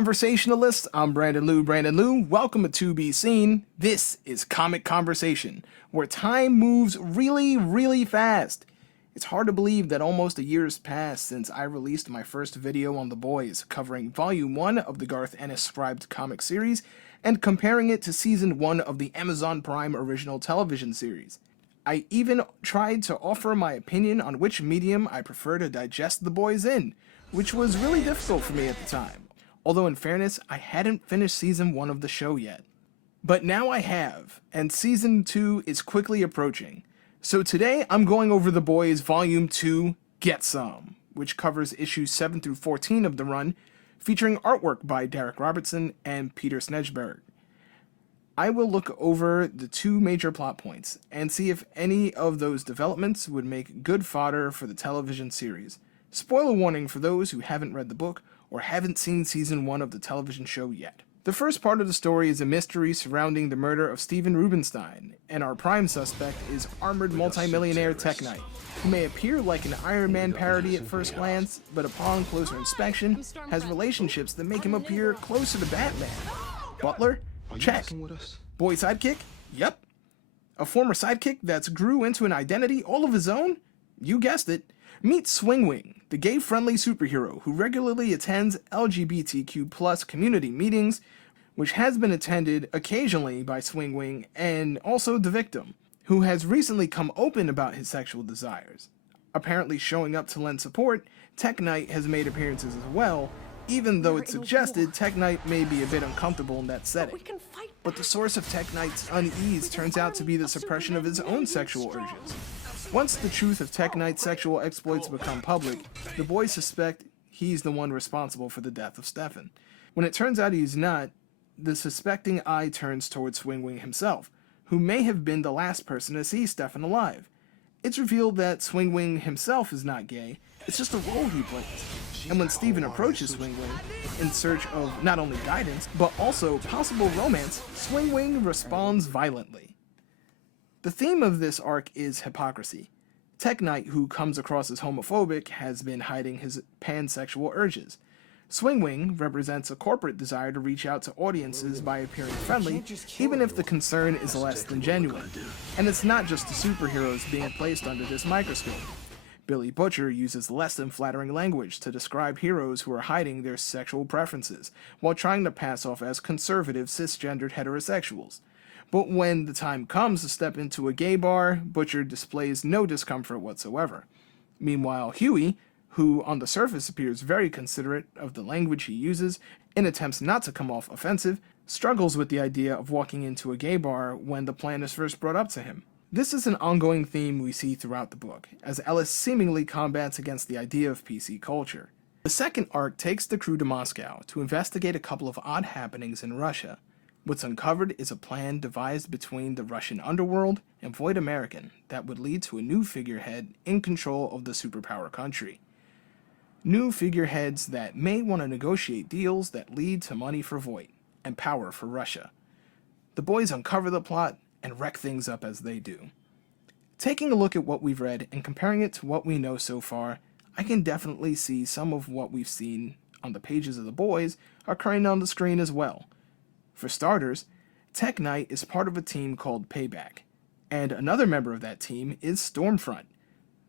conversationalists? I'm Brandon Liu. Welcome to To Be Seen. This is Comic Conversation, where time moves really, really fast. It's hard to believe that almost a year has passed since I released my first video on The Boys, covering Volume 1 of the Garth Ennis-scribed comic series, and comparing it to Season 1 of the Amazon Prime original television series. I even tried to offer my opinion on which medium I prefer to digest The Boys in, which was really difficult for me at the time. Although in fairness, I hadn't finished Season 1 of the show yet. But now I have, and Season 2 is quickly approaching. So today I'm going over The Boys Volume 2, Get Some, which covers issues 7 through 14 of the run, featuring artwork by Derek Robertson and Peter Snejbjerg. I will look over the two major plot points, and see if any of those developments would make good fodder for the television series. Spoiler warning for those who haven't read the book, or haven't seen Season 1 of the television show yet. The first part of the story is a mystery surrounding the murder of Steven Rubinstein, and our prime suspect is armored multimillionaire Tek Knight, who may appear like an Iron Man parody at first glance, but upon closer inspection, has relationships that make him appear closer to Batman. Butler? Check. Boy sidekick? Yep. A former sidekick that's grew into an identity all of his own? You guessed it. Meet Swingwing, the gay-friendly superhero who regularly attends LGBTQ+ community meetings, which has been attended occasionally by Swingwing and also the victim, who has recently come open about his sexual desires. Apparently showing up to lend support, Tek Knight has made appearances as well, even though it's suggested Tek Knight may be a bit uncomfortable in that setting. But the source of Tek Knight's unease turns out to be the suppression of his own sexual urges. Once the truth of Tek Knight's sexual exploits become public, the boys suspect he's the one responsible for the death of Stefan. When it turns out he's not, the suspecting eye turns towards Swingwing himself, who may have been the last person to see Stefan alive. It's revealed that Swingwing himself is not gay, it's just a role he plays. And when Steven approaches Swingwing in search of not only guidance, but also possible romance, Swingwing responds violently. The theme of this arc is hypocrisy. Tek Knight, who comes across as homophobic, has been hiding his pansexual urges. Swingwing represents a corporate desire to reach out to audiences by appearing friendly, even if the concern is less than genuine. And it's not just the superheroes being placed under this microscope. Billy Butcher uses less than flattering language to describe heroes who are hiding their sexual preferences, while trying to pass off as conservative cisgendered heterosexuals. But when the time comes to step into a gay bar, Butcher displays no discomfort whatsoever. Meanwhile, Huey, who on the surface appears very considerate of the language he uses and attempts not to come off offensive, struggles with the idea of walking into a gay bar when the plan is first brought up to him. This is an ongoing theme we see throughout the book, as Ellis seemingly combats against the idea of PC culture. The second arc takes the crew to Moscow to investigate a couple of odd happenings in Russia. What's uncovered is a plan devised between the Russian underworld and Void American that would lead to a new figurehead in control of the superpower country. New figureheads that may want to negotiate deals that lead to money for Void and power for Russia. The boys uncover the plot and wreck things up as they do. Taking a look at what we've read and comparing it to what we know so far, I can definitely see some of what we've seen on the pages of The Boys occurring on the screen as well. For starters, Tek Knight is part of a team called Payback, and another member of that team is Stormfront.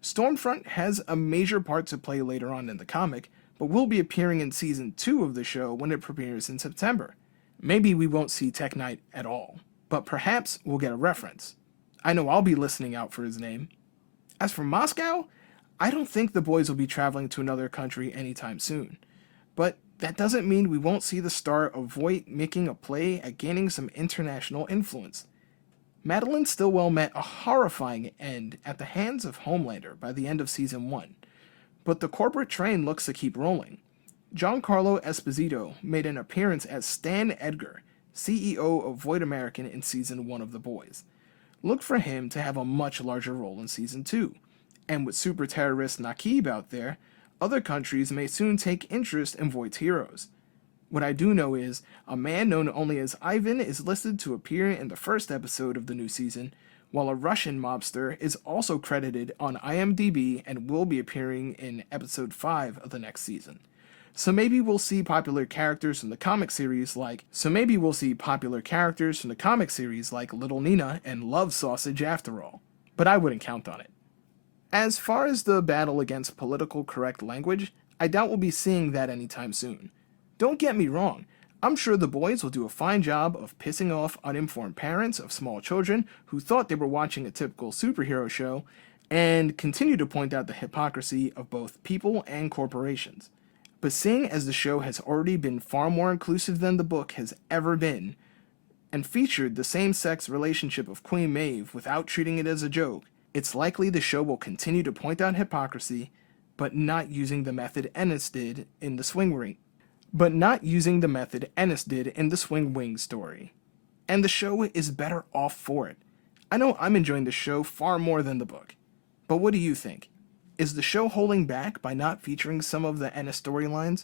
Stormfront has a major part to play later on in the comic, but will be appearing in Season 2 of the show when it premieres in September. Maybe we won't see Tek Knight at all, but perhaps we'll get a reference. I know I'll be listening out for his name. As for Moscow, I don't think the boys will be traveling to another country anytime soon, but that doesn't mean we won't see the start of Voight making a play at gaining some international influence. Madeline Stillwell met a horrifying end at the hands of Homelander by the end of Season 1, but the corporate train looks to keep rolling. Giancarlo Esposito made an appearance as Stan Edgar, CEO of Void American in Season 1 of The Boys. Look for him to have a much larger role in Season 2, and with super terrorist Nakib out there, other countries may soon take interest in Voight's heroes. What I do know is, a man known only as Ivan is listed to appear in the first episode of the new season, while a Russian mobster is also credited on IMDb and will be appearing in episode 5 of the next season. So maybe we'll see popular characters from the comic series like Little Nina and Love Sausage after all. But I wouldn't count on it. As far as the battle against political correct language, I doubt we'll be seeing that anytime soon. Don't get me wrong, I'm sure the boys will do a fine job of pissing off uninformed parents of small children who thought they were watching a typical superhero show, and continue to point out the hypocrisy of both people and corporations. But seeing as the show has already been far more inclusive than the book has ever been, and featured the same-sex relationship of Queen Maeve without treating it as a joke, it's likely the show will continue to point out hypocrisy, but not using the method Ennis did in the Swing Wing story. And the show is better off for it. I know I'm enjoying the show far more than the book. But what do you think? Is the show holding back by not featuring some of the Ennis storylines?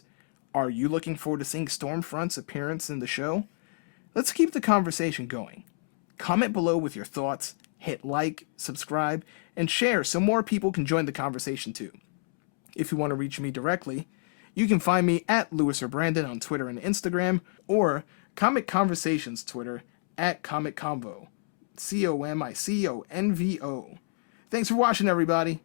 Are you looking forward to seeing Stormfront's appearance in the show? Let's keep the conversation going. Comment below with your thoughts, hit like, subscribe, and share so more people can join the conversation too. If you want to reach me directly, you can find me at Lewis or Brandon on Twitter and Instagram, or Comic Conversations Twitter at Comic Convo. COMICONVO. Thanks for watching, everybody.